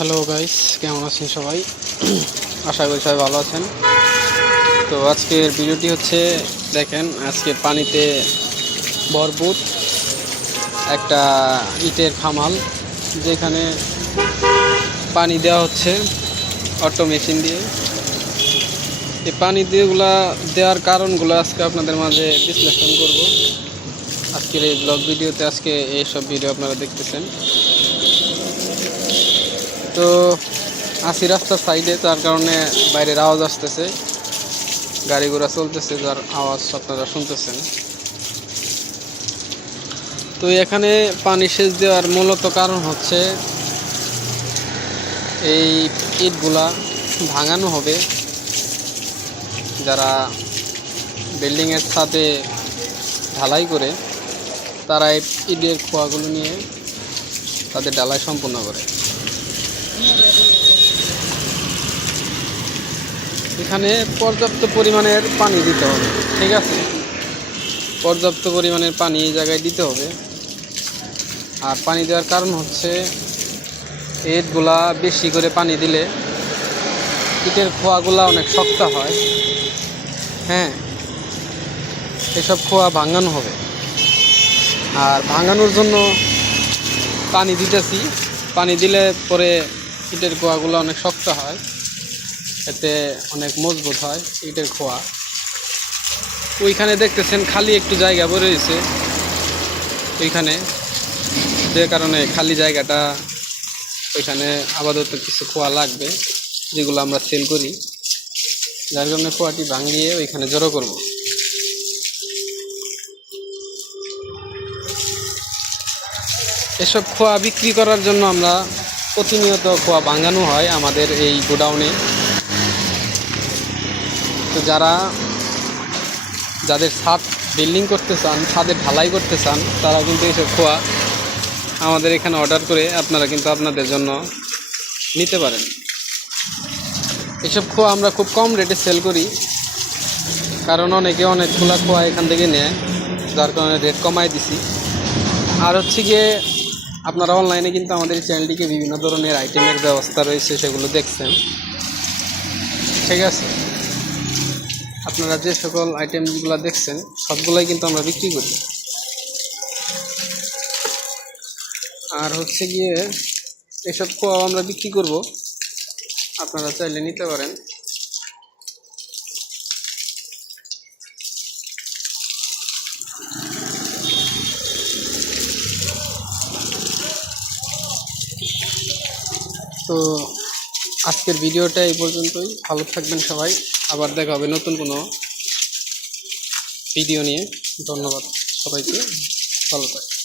Hello guys, কেমন আছেন সবাই? আশা করি সবাই ভালো আছেন। তো আজকের ভিডিওটি হচ্ছে, দেখেন, আজকে পানিতে ভরপুর একটা ইটের খামাল, যেখানে পানি দেওয়া হচ্ছে অটো মেশিন দিয়ে। এই পানি দিয়েগুলা দেওয়ার কারণগুলো আজকে আপনাদের মাঝে বিশ্লেষণ করব। আজকের এই ব্লগ ভিডিওতে আজকে এইসব ভিডিও আপনারা দেখতেছেন। তো আসি রাস্তার সাইডে, তার কারণে বাইরের আওয়াজ আসতেছে, গাড়ি ঘোড়া চলতেছে, যার আওয়াজ আপনারা শুনতেছেন। তো এখানে পানি সেচ দেওয়ার মূলত কারণ হচ্ছে এই ইটগুলা ভাঙানো হবে। যারা বিল্ডিংয়ের ছাদে ঢালাই করে, তারা এই ইটের খোয়াগুলো নিয়ে তাদের ঢালাই সম্পূর্ণ করে। এখানে পর্যাপ্ত পরিমাণের পানি দিতে হবে, ঠিক আছে? পর্যাপ্ত পরিমাণের পানি এই জায়গায় দিতে হবে। আর পানি দেওয়ার কারণ হচ্ছে, ইটগুলা বেশি করে পানি দিলে ইটের খোয়াগুলা অনেক শক্ত হয়। হ্যাঁ, এসব খোয়া ভাঙানো হবে। আর ভাঙানোর জন্য পানি দিতেছি। পানি দিলে পরে ইটের খোয়াগুলো অনেক শক্ত হয়, এতে অনেক মজবুত হয় ইটের খোয়া। ওইখানে দেখতেছেন খালি একটু জায়গা পড়ে রয়েছে ওইখানে, যে কারণে খালি জায়গাটা, ওইখানে আপাতত কিছু খোয়া লাগবে, যেগুলো আমরা সেল করি। যার কারণে খোয়াটি ভাঙিয়ে ওইখানে জড়ো করব। এসব খোয়া বিক্রি করার জন্য আমরা প্রতিনিয়ত খোয়া ভাঙানো হয় আমাদের এই গোডাউনে। তো যাদের ছাদ বিল্ডিং করতে চান, ছাদে ঢালাই করতে চান, তারা কিন্তু এইসব খোয়া আমাদের এখানে অর্ডার করে আপনারা কিন্তু আপনাদের জন্য নিতে পারেন। এসব খোয়া আমরা খুব কম রেটে সেল করি, কারণ অনেকে অনেকগুলা খোয়া এখান থেকে নেয়, যার কারণে রেট কমাই দিছি। আর হচ্ছে গিয়ে, আপনারা অনলাইনে কিন্তু আমাদের চ্যানেলটিকে বিভিন্ন ধরনের আইটেমের ব্যবস্থা রয়েছে, সেগুলো দেখছেন, ঠিক আছে? আপনারা যে সকল আইটেমগুলো দেখছেন সবগুলোই কিন্তু আমরা বিক্রি করি। আর হচ্ছে গিয়ে, এসব খোয়াও আমরা বিক্রি করব, আপনারা চাইলে নিতে পারেন। তো আজকের ভিডিওটা এই পর্যন্তই। ভালো থাকবেন সবাই, আবার দেখা হবে নতুন কোনো ভিডিও নিয়ে। ধন্যবাদ সবাইকে, ভালো থাকবেন।